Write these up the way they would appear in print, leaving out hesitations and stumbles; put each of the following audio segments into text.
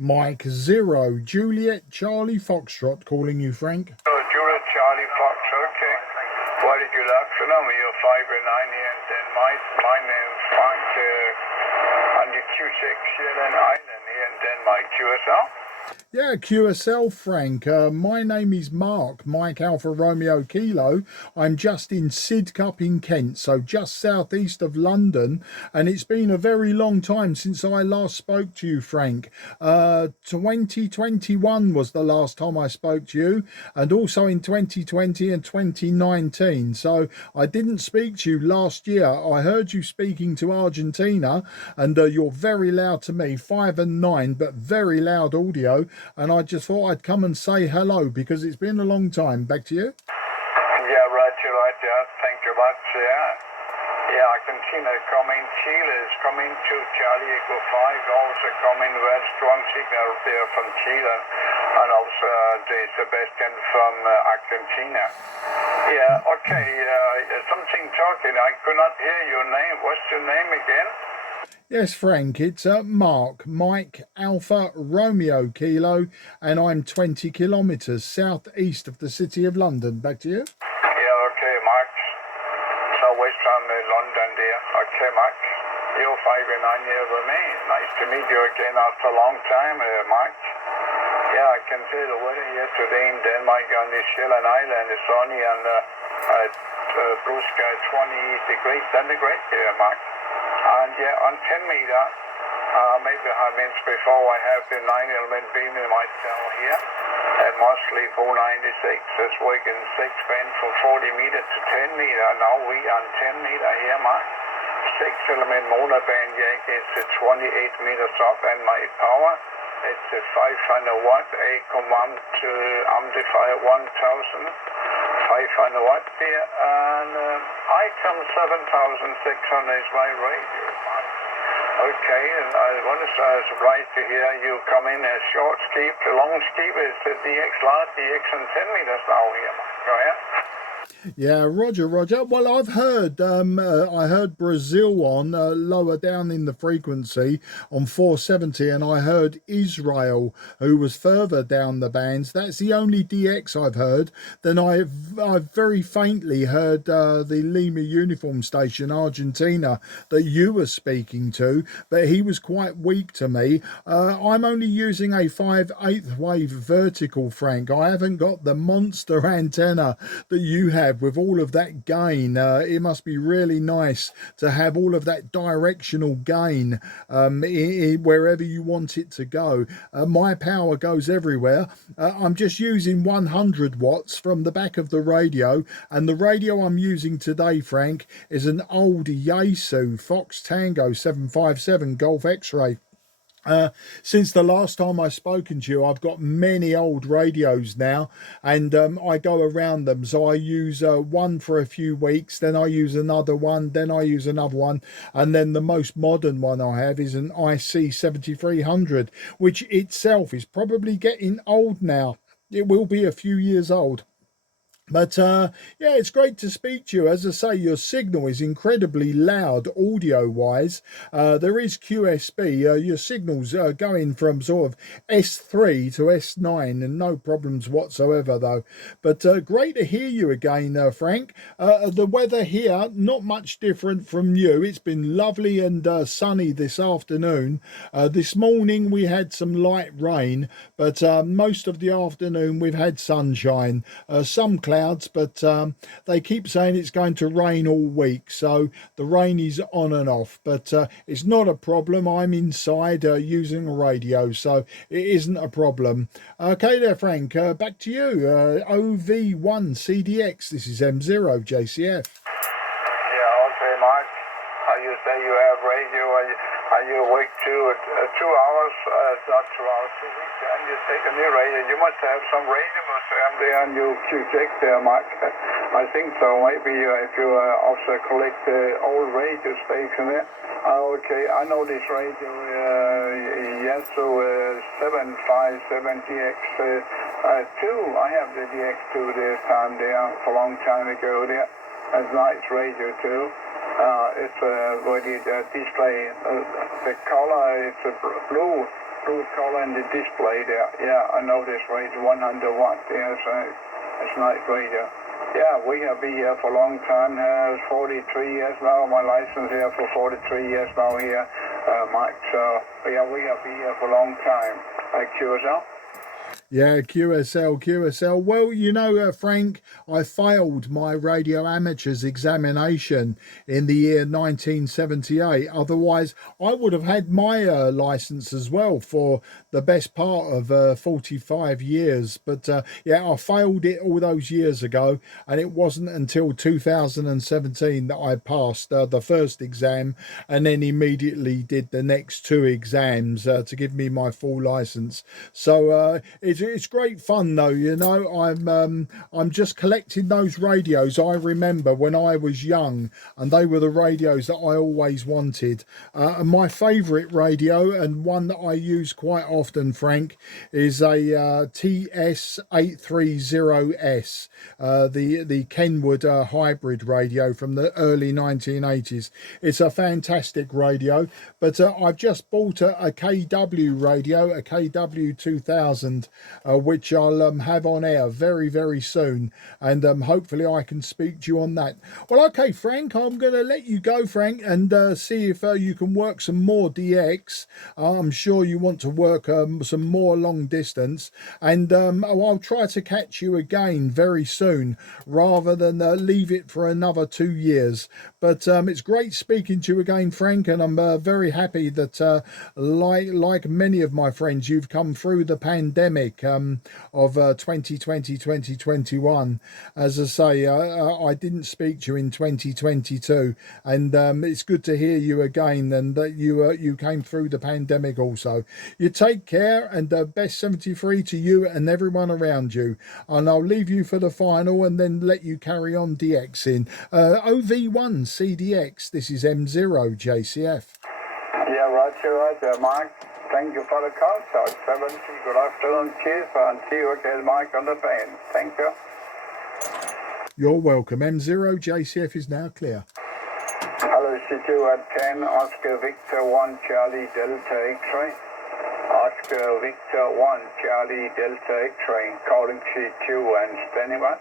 Mike 0, Juliet Charlie Foxtrot calling you, Frank. Oh, Juliet Charlie Fox, okay. What did you like to know me? You're 5 and 9 here, and then my name is Frank, on the Q6 Shetland Island here, and then my QSL. Yeah, QSL, Frank. My name is Mark, Mike Alpha Romeo Kilo. I'm just in Sidcup in Kent, so just southeast of London. And it's been a very long time since I last spoke to you, Frank. 2021 was the last time I spoke to you, and also in 2020 and 2019. So I didn't speak to you last year. I heard you speaking to Argentina, and you're very loud to me, 5 and 9, but very loud audio. And I just thought I'd come and say hello because it's been a long time. Back to you. Yeah, right, you're right, yeah. Thank you much, yeah. Yeah, Argentina coming, Chile is coming to Charlie Echo 5, also coming very strong signal there from Chile, and also Sebastian from Argentina. Yeah, okay, something talking, I could not hear your name. What's your name again? Yes, Frank, it's Mark, Mike Alpha Romeo Kilo, and I'm 20 kilometres southeast of the city of London. Back to you. Yeah, okay, Mark. So west from London there. Okay, Mark. You're 5 and 9 here with me. Nice to meet you again after a long time, Mark. Yeah, I can see the weather here today in Denmark on the Shetland Island is sunny and blue sky 20 degrees centigrade here, Mark. And yeah, on 10 meter, maybe I minutes before I have the 9-element beam in my cell here, and mostly 496 is working 6 band from 40 meter to 10 meter. Now we on 10 meter here, Mark. 6-element motor band jack is 28 meters up, and my power it's a 500 watt, a command to amplifier 1000. 500 watt here, and item 7600 is my radio. Okay, and I want to surprise to hear you come in as short skip. The long skip is the DX large, DX and 10 meters now here. Go ahead. Yeah, Roger. Well, I've heard, I heard Brazil on lower down in the frequency on 470, and I heard Israel, who was further down the bands. That's the only DX I've heard. Then I've very faintly heard the Lima Uniform Station, Argentina, that you were speaking to, but he was quite weak to me. I'm only using a 5/8 wave vertical, Frank. I haven't got the monster antenna that you have with all of that gain. It must be really nice to have all of that directional gain wherever you want it to go. My power goes everywhere. I'm just using 100 watts from the back of the radio, and the radio I'm using today, Frank, is an old Yaesu Fox Tango 757 Golf X-ray. Since the last time I've spoken to you, I've got many old radios now, and I go around them. So I use one for a few weeks, then I use another one, then I use another one, and then the most modern one I have is an IC 7300, which itself is probably getting old now. It will be a few years old. But yeah, it's great to speak to you. As I say, your signal is incredibly loud audio-wise. There is QSB. Your signal's going from sort of S3 to S9 and no problems whatsoever, though. But great to hear you again, Frank. The weather here, not much different from you. It's been lovely and sunny this afternoon. This morning we had some light rain, but most of the afternoon we've had sunshine. Some clouds, but they keep saying it's going to rain all week, so the rain is on and off, but it's not a problem. I'm inside using a radio, so it isn't a problem. Okay there, Frank, back to you. OV1 CDX, this is M0 JCF. Yeah, okay, Mark. You say you have radio, you wait 2 hours, not 2 hours a week, and you take a new radio. You must have some radio assembly on your Q6 there, Mark. I think so. Maybe if you also collect the old radio station there. Okay, I know this radio, yes, so 757GX 2. I have the DX2 this time there, for a long time ago there. That's nice radio too. It's with the display, the color is blue Good color and the display there. Yeah, I know this radio, 100 watt. Yeah, so it's nice radio. Yeah, we have been here for a long time. 43 years now. My license here for 43 years now here, Mike. So, yeah, we have been here for a long time. QSL? Yeah, QSL. Well, you know, Frank, I failed my radio amateurs examination in the year 1978. Otherwise, I would have had my license as well for the best part of 45 years. But yeah, I failed it all those years ago, and it wasn't until 2017 that I passed the first exam, and then immediately did the next two exams to give me my full license. So it's great fun though, you know. I'm just collecting those radios I remember when I was young, and they were the radios that I always wanted. And my favourite radio, and one that I use quite often, Frank, is a TS830S, the Kenwood hybrid radio from the early 1980s. It's a fantastic radio, but I've just bought a KW radio, a KW 2000, which I'll have on air very, very soon, and hopefully I can speak to you on that. Well, okay, Frank, I'm going to let you go, Frank, and see if you can work some more DX. I'm sure you want to work some more long distance, and I'll try to catch you again very soon, rather than leave it for another 2 years. But it's great speaking to you again, Frank, and I'm very happy that, like many of my friends, you've come through the pandemic of 2020, 2021. As I say, I didn't speak to you in 2022, and it's good to hear you again, and that you came through the pandemic also. You take care, and best 73 to you and everyone around you. And I'll leave you for the final, and then let you carry on DXing. OV1 CDX, this is M0 JCF. Yeah, Roger, Mike. Thank you for the call. So 70, good afternoon, cheers, and see you again, Mike, on the plane. Thank you. You're welcome. M0 JCF is now clear. Hello, C2 at 10, Oscar Victor 1, Charlie Delta X-ray. Oscar Victor 1, Charlie Delta X-ray, calling C2 and standing by.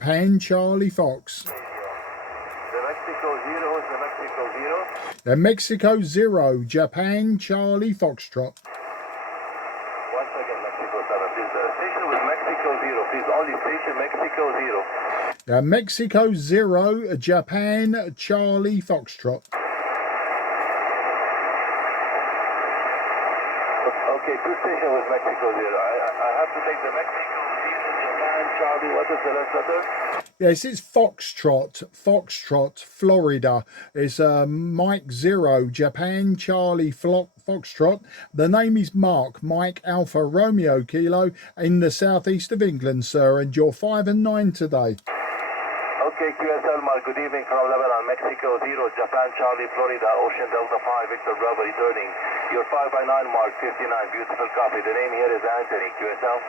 Pan Charlie Fox. The Mexico 0 is the Mexico 0. The Mexico 0, Japan Charlie Foxtrot. 1 second, Mexico 7. Please, station with Mexico 0. Please, only station Mexico 0. Mexico 0, Japan Charlie Foxtrot. Okay, two station with Mexico 0. I have to take the Mexico 0, Japan Charlie. What is the last letter? Yes, it's Foxtrot, Florida. It's Mike 0, Japan Charlie Foxtrot. The name is Mark, Mike Alpha Romeo Kilo, in the southeast of England, sir, and you're 5 and 9 today. Okay, QSL Mark, good evening from Lebanon, Mexico 0, Japan Charlie, Florida, Ocean Delta 5, Victor Bravo returning. You're 5 by 9, Mark 59, beautiful copy. The name here is Anthony, QSL.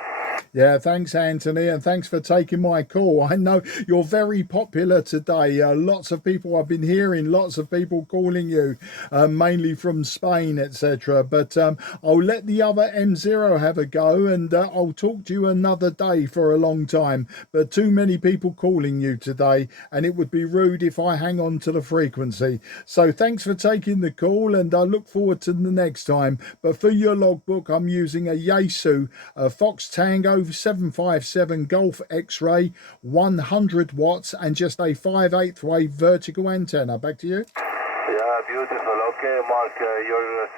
Yeah, thanks, Anthony, and thanks for taking my call. I know you're very popular today. Lots of people, I've been hearing lots of people calling you, mainly from Spain, etc. But I'll let the other M0 have a go, and I'll talk to you another day for a long time. But too many people calling you today, and it would be rude if I hang on to the frequency. So thanks for taking the call, and I look forward to the next time. But for your logbook, I'm using a Yaesu Fox Tango 757 Golf X-ray, 100 watts, and just a 5/8 wave vertical antenna. Back to you. Yeah, beautiful. Okay, Mark, your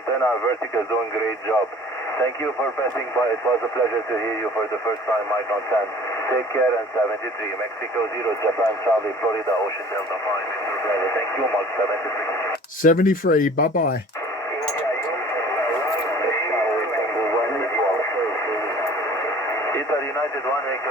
antenna vertical is doing great job. Thank you for passing by. It was a pleasure to hear you for the first time, Mike, on 10. Take care, and 73, Mexico 0, Japan Charlie, Florida, Ocean Delta 5, Victor Bravo. Thank you, Mark, 73. 73, bye-bye. Italy United 1